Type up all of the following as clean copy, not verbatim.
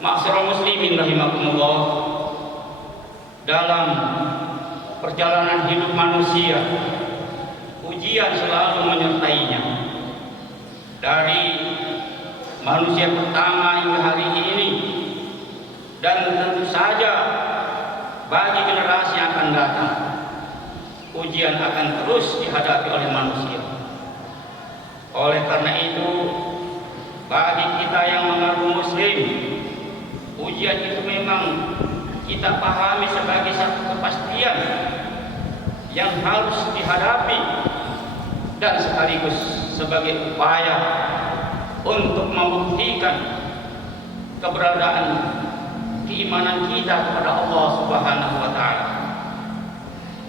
Ma'asyiral muslimin rahimakumullah, dalam perjalanan hidup manusia, ujian selalu menyertainya. Dari manusia pertama hingga hari ini, dan tentu saja bagi generasi yang akan datang, ujian akan terus dihadapi oleh manusia. Oleh karena itu, bagi kita yang mengaku muslim, ujian itu memang kita pahami sebagai satu kepastian yang harus dihadapi dan sekaligus sebagai upaya untuk membuktikan keberadaan keimanan kita kepada Allah Subhanahu wa taala.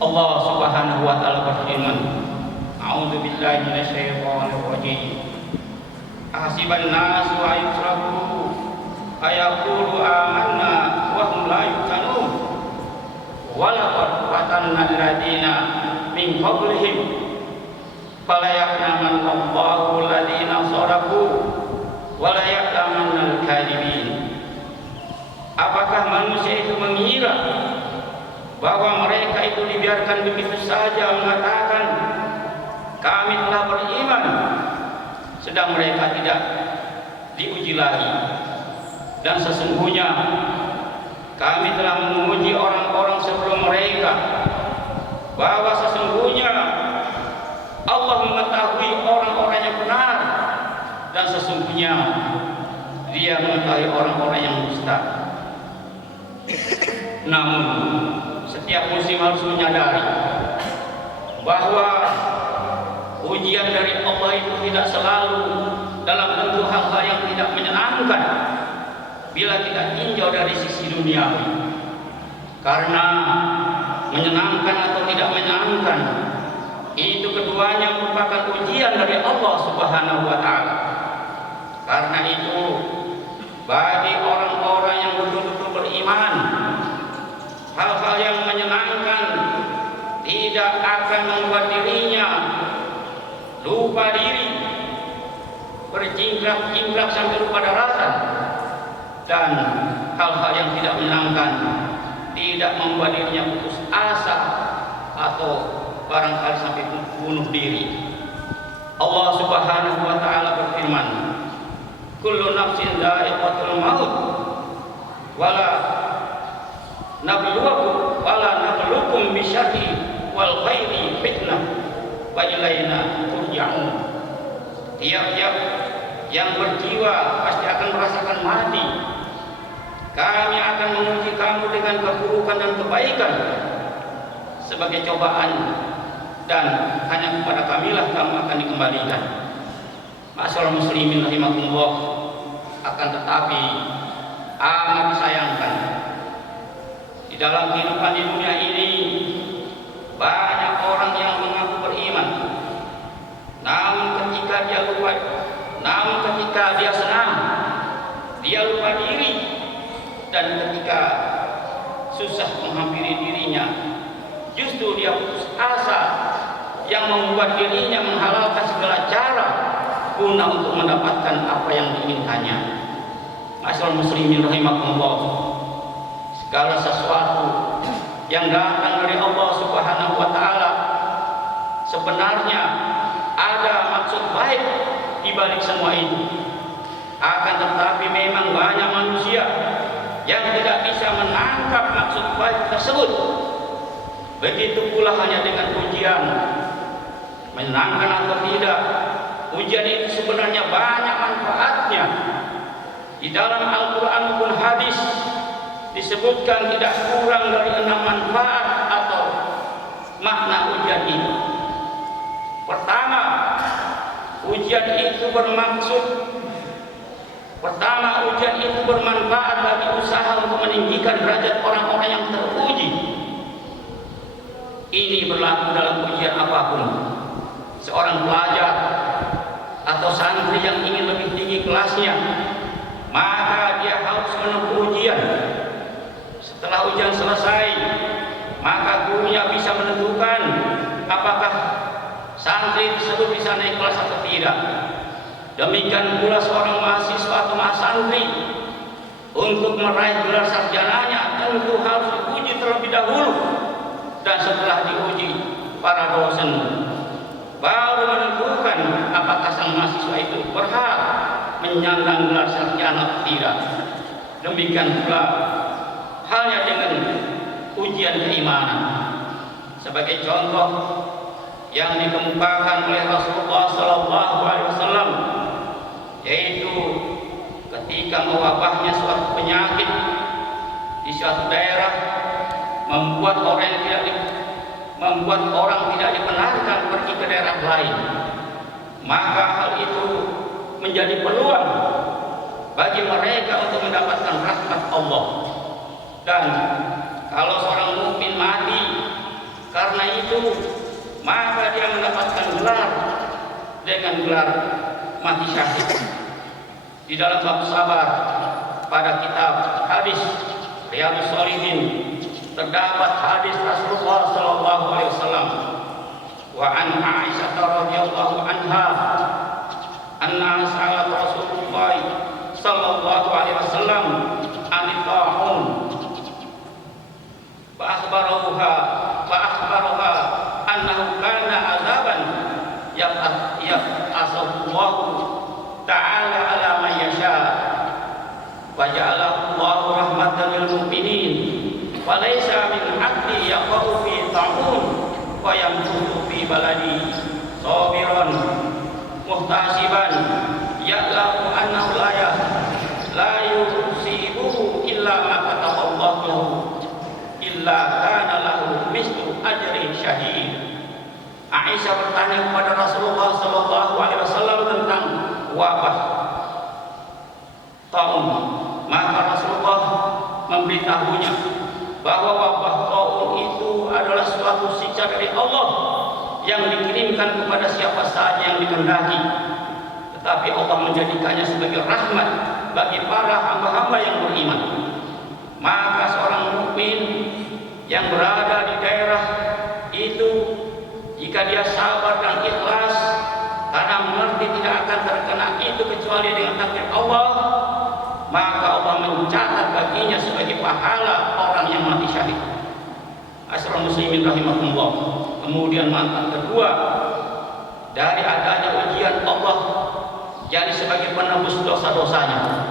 Allah Subhanahu wa taala berfirman, "A'udzu billahi minasyaitonir rajim. Ahasiban nasu ayutraku ayaqulu amanna wa hum la yuftanun. Wa laqad fatanna alladziina min qablihim fala ya'lamanna Allahu alladziina shadaku wa la ya'lamanna al-kadhibin." Apakah manusia itu mengira bahwa mereka itu dibiarkan begitu saja mengatakan kami telah beriman, sedang mereka tidak diuji lagi? Dan sesungguhnya kami telah menguji orang-orang sebelum mereka, bahwa sesungguhnya Allah mengetahui orang-orang yang benar, dan sesungguhnya Dia mengetahui orang-orang yang dusta. Namun setiap muslim harus menyadari bahwa ujian dari Allah itu tidak selalu dalam bentuk hal-hal yang tidak menyenangkan bila kita tinjau dari sisi duniawi. Karena menyenangkan atau tidak menyenangkan itu keduanya merupakan ujian dari Allah Subhanahu wa taala. Karena itu bagi orang-orang yang betul-betul beriman, hal-hal yang menyenangkan tidak akan membuat dirinya lupa diri, berjingkrak-jingkrak sampai lupa daratan, dan hal-hal yang tidak menyenangkan tidak membuat dirinya putus asa atau barangkali sampai bunuh diri. Allah Subhanahu wa taala berfirman, "Kullu nafsin dha'iqatul maut wala nabluukum bisyarri wal khairi fitnah wa ilaina turja'un." Tiap-tiap yang berjiwa pasti akan merasakan mati. Kami akan menguji kamu dengan keburukan dan kebaikan sebagai cobaan, dan hanya kepada kamilah kamu akan dikembalikan. Ma'asyiral muslimin rahimakumullah, akan tetapi amat disayangkan, di dalam kehidupan di dunia ini banyak orang yang mengaku beriman, namun ketika dia senang, dia lupa diri, dan ketika susah menghampiri dirinya, justru dia putus asa, yang membuat dirinya menghalalkan segala cara guna untuk mendapatkan apa yang diinginkannya. Ma'asyiral muslimin rahimakumullah, segala sesuatu yang datang dari Allah Subhanahu wa taala sebenarnya ada maksud baik di balik semua itu. Akan tetapi memang banyak manusia yang tidak bisa menangkap maksud baik tersebut. Begitu pula hanya dengan ujian, menyenangkan atau tidak, ujian itu sebenarnya banyak manfaatnya. Di dalam Al-Quran maupun hadis disebutkan tidak kurang dari 6 manfaat atau makna ujian itu. Pertama, ujian itu bermanfaat bagi usaha untuk meninggikan derajat orang-orang yang teruji. Ini berlaku dalam ujian apapun. Seorang pelajar atau santri yang ingin lebih tinggi kelasnya, maka dia harus menempuh ujian. Setelah ujian selesai, maka gurunya bisa menentukan apakah santri tersebut bisa naik kelas atau tidak. Demikian pula seorang mahasiswa atau mahasantri untuk meraih gelar sarjananya tentu harus diuji terlebih dahulu, dan setelah diuji para dosen baru menentukan apakah sang mahasiswa itu berhak menyandang gelar sarjana atau tidak. Demikian pula halnya dengan ujian keimanan. Sebagai contoh yang dikemukakan oleh Rasulullah SAW, yaitu ketika mewabahnya suatu penyakit di suatu daerah membuat orang tidak dibenarkan pergi ke daerah lain, maka hal itu menjadi peluang bagi mereka untuk mendapatkan rahmat Allah. Dan kalau seorang mukmin mati karena itu, maka dia mendapatkan gelar dengan gelar mati syahid. Di dalam bab sabar pada kitab hadis Riyadhus Shalihin terdapat hadis Rasulullah sallallahu alaihi wasallam wa an Aisyah radhiyallahu anha anna sa'alat Rasulullah sallallahu alaihi wasallam an ta'un fa akhbaruha annahu kana azaban ya'asallahu ta'ala ala man yasha wa ja'alahu Allahu rahmatan lil mu'minin wa laysa min 'abdi yaqau fi ta'un wa yamkutu fi baladi sabiran muhtasiban ya'lamu annahu la yusibuhu illa ma kataballahu lahu illa kana lahu mislu ajri syahid. Aisyah bertanya kepada Rasulullah sallallahu alaihi wasallam tentang wabah taun, maka Rasulullah memberitahunya bahwa wabah taun itu adalah suatu siksa dari Allah yang dikirimkan kepada siapa saja yang dikehendaki, tetapi Allah menjadikannya sebagai rahmat bagi para hamba-hamba yang beriman. Maka seorang mukmin yang berada di daerah itu, jika dia sabar dan ikhlas karena mengerti tidak akan terkena itu kecuali dengan takdir Allah, maka Allah mencatat baginya sebagai pahala orang yang mati syahid. Asrul muslimin rahimahumullah. Kemudian manfaat kedua dari adanya ujian Allah, jadi sebagai penebus dosa-dosanya.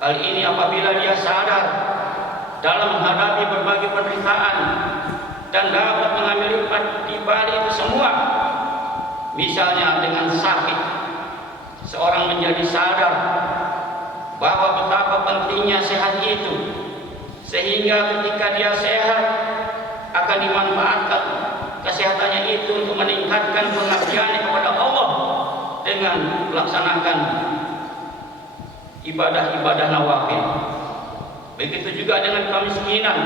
Kali ini apabila dia sadar dalam menghadapi berbagai penderitaan dan dapat mengambil hikmat di balik itu semua, misalnya dengan sakit, seorang menjadi sadar bahwa betapa pentingnya sehat itu, sehingga ketika dia sehat akan dimanfaatkan kesehatannya itu untuk meningkatkan pengabdiannya kepada Allah dengan melaksanakan ibadah-ibadah nawafil. Begitu juga dengan kemiskinan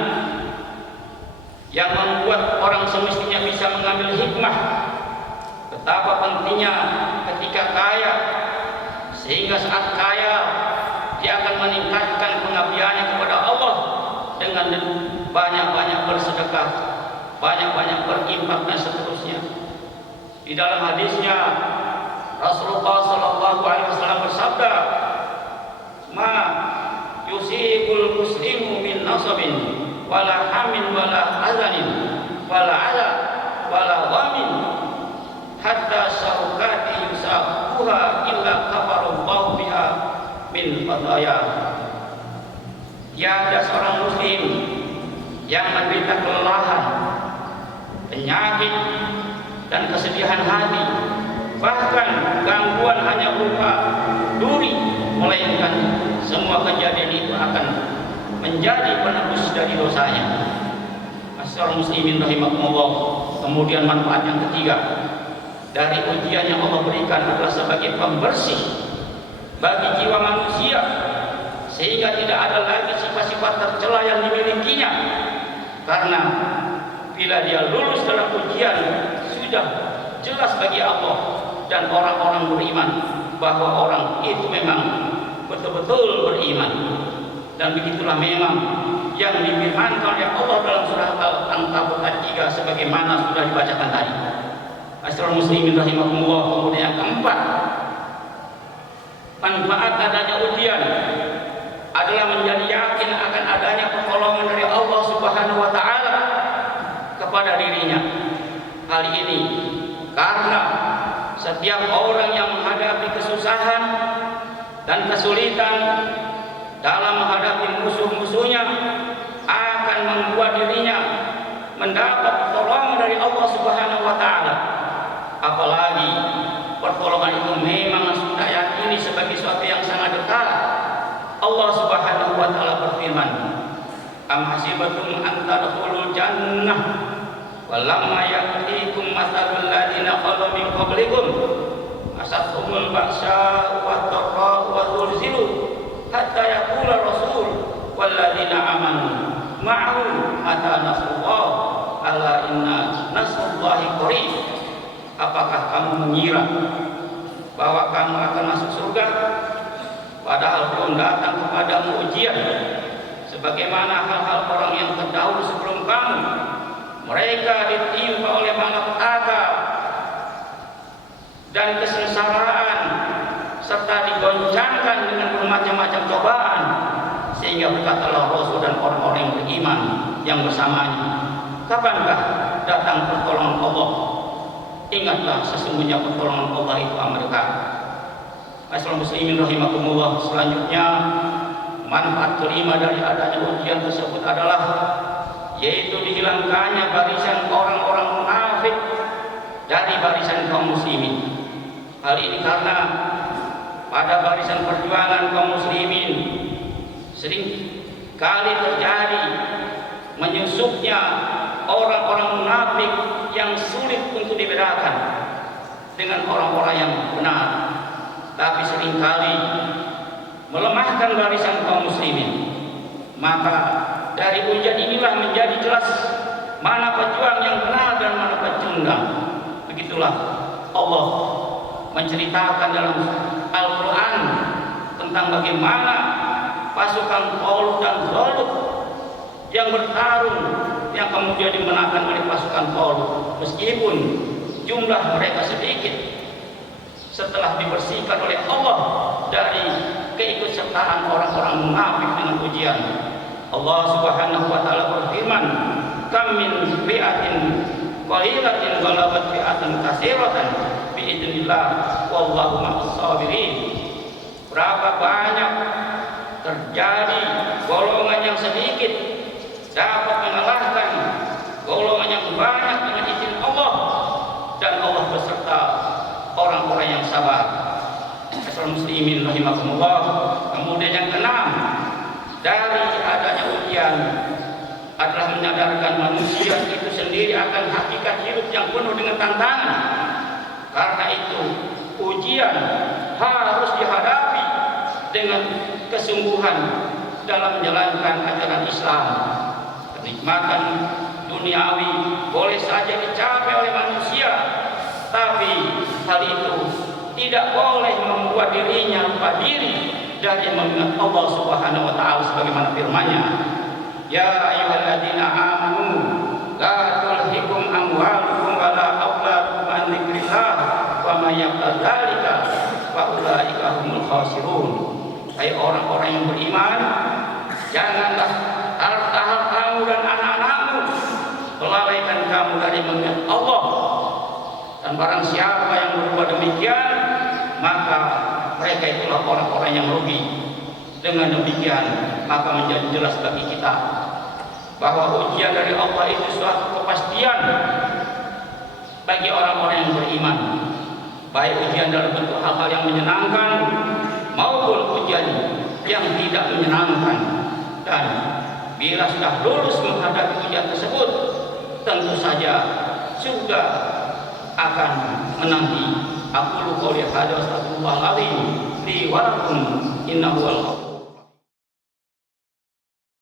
yang membuat orang semestinya bisa mengambil hikmah betapa pentingnya ketika kaya, sehingga saat kaya dia akan meningkatkan pengabdiannya kepada Allah dengan banyak-banyak bersedekah, banyak-banyak berinfak dan seterusnya. Di dalam hadisnya Rasulullah sallallahu alaihi wasallam bersabda, "Ma yusibul muslimu min nasabin wala hamin wala azanin wala ala wala ghamin hatta syauqati yusabuha illa kafarallahu biha min qadaya." Tiada seorang muslim yang menderita kelelahan, penyakit dan kesedihan hati, bahkan gangguan hanya berupa duri, melainkan semua kejadian itu akan menjadi penebus dari dosanya. Asal muslimin rahimakumullah. Kemudian manfaat yang ketiga dari ujian yang Allah berikan adalah sebagai pembersih bagi jiwa manusia, sehingga tidak ada lagi sifat-sifat tercela yang dimilikinya. Karena bila dia lulus dalam ujian, sudah jelas bagi Allah dan orang-orang beriman bahwa orang itu memang betul-betul beriman. Dan begitulah memang yang difirmankan oleh Allah dalam surah Al-Ankabut ayat 3 sebagaimana sudah dibacakan tadi. Asrul muslimin rahimahumullah. Kemudian yang keempat, manfaat adanya ujian adalah menjadi yakin akan adanya pertolongan dari Allah Subhanahu wa taala kepada dirinya. Hal ini karena setiap orang yang menghadapi kesusahan dan kesulitan dalam menghadapi musuh-musuhnya akan membuat dirinya mendapat pertolongan dari Allah Subhanahu wa taala. Apalagi pertolongan itu memang sudah yakini sebagai sesuatu yang sangat dekat. Allah Subhanahu wa taala berfirman, "Am hasibatum an tadkhulul jannah walamma ya'tikum mathalul ladzina khalu min qablikum asathumul ba'sa wa dharra wa zulzilu hatta yaqula rasul wal ladzina amanu ma'ahu mata nasrullah ala inna nasrullahi qarib." Apakah kamu mengira bahwa kamu akan masuk surga padahal belum datang kepadamu ujian sebagaimana hal-hal orang yang terdahulu sebelum kamu? Mereka ditimpa oleh malapetaka dan kesengsaraan serta digoncangkan dengan bermacam-macam cobaan, sehingga berkatalah Rasul dan orang-orang yang beriman yang bersamanya, "Kapankah datang pertolongan Allah? Ingatlah sesungguhnya pertolongan Allah itu amat dekat." Masyaallah muslimin rahimakumullah, selanjutnya manfaat kelima dari adanya ujian tersebut adalah yaitu dihilangkannya barisan orang-orang munafik dari barisan kaum muslimin. Hal ini karena pada barisan perjuangan kaum muslimin sering kali terjadi menyusupnya orang-orang munafik yang sulit untuk dibedakan dengan orang-orang yang benar, tapi seringkali melemahkan barisan kaum muslimin. Maka dari ujian inilah menjadi jelas mana pejuang yang benar dan mana pecundang. Begitulah Allah menceritakan dalam Al-Quran tentang bagaimana pasukan Talut dan Jalut yang bertarung yang kemudian dimenangkan oleh pasukan Talut meskipun jumlah mereka sedikit, setelah dibersihkan oleh Allah dari keikutsertaan orang-orang munafik dengan ujian. Allah Subhanahu wa taala berfirman, "Kam min fi'atin qalilatin ghalabat fi'atan katsiratan biidznillah wallahu ma'as sabirin." Berapa banyak terjadi golongan yang sedikit dapat mengalahkan golongan yang banyak dengan izin Allah, dan Allah beserta orang-orang yang sabar. Asal muslimin rahimakumullah. Kemudian yang keenam dari adanya ujian adalah menyadarkan manusia itu sendiri akan hakikat hidup yang penuh dengan tantangan. Karena itu ujian harus dihadapi dengan kesungguhan dalam menjalankan ajaran Islam. Kenikmatan duniawi boleh saja dicapai oleh manusia, tapi hal itu tidak boleh membuat dirinya lupa diri dari mengingat Allah Subhanahu wa taala sebagaimana firman-Nya, "Ya ayyuhalladzina amanu la tulhikum amwalukum wala auladukum an dzikrillah wa may yaf'al dzalika fa ulaika humul khasirun." Hai orang-orang yang beriman, janganlah harta-hartamu dan anak-anakmu melalaikan kamu dari mengingat Allah. Dan barang siapa yang berbuat demikian, maka mereka itulah orang-orang yang rugi. Dengan demikian, maka menjadi jelas bagi kita bahwa ujian dari Allah itu suatu kepastian bagi orang-orang yang beriman, baik ujian dalam bentuk hal-hal yang menyenangkan maupun ujian yang tidak menyenangkan. Dan bila sudah lulus menghadapi ujian tersebut, tentu saja surga akan menanti. Aku qouli hadza astaghfirullahal azim li wa lakum innahu wal